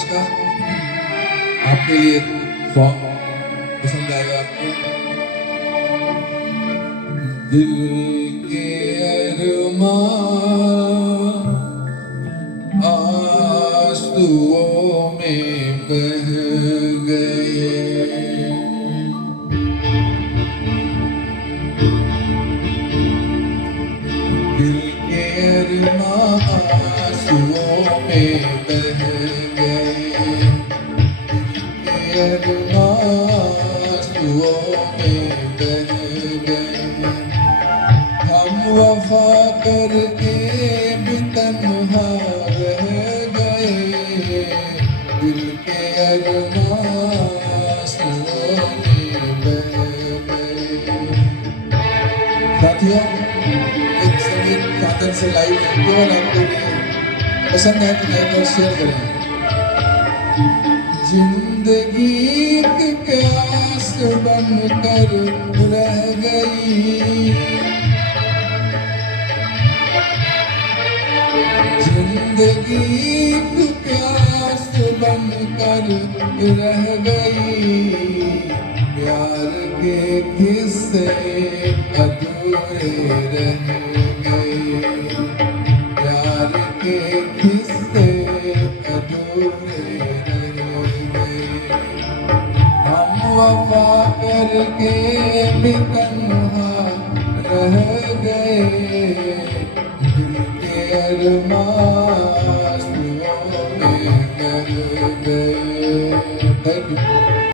आज का आपके लिए सॉन्ग पसंद आएगा आपको। दिल के अरमान आंसुओं में बह गए, दिल के अरमान आंसुओं में बह गए, दिल के अरमान आंसुओं में बह गए। हम वफा करके भी तन्हा रह गए, दिल के अरमान आंसुओं में बह गए। साथियों, एक संगीत साधन से लाइव केवल आपके लिए पसंद है तो लाइक और शेयर करें। जिंदगी की प्यास बनकर रह गई, जिंदगी की प्यास बनकर रह गई। प्यार के किस्से अधूरे रह गए, प्यार के किस्से अधूरे रह गए। हम वफा करके भी तन्हा रह गए, दिल के अरमान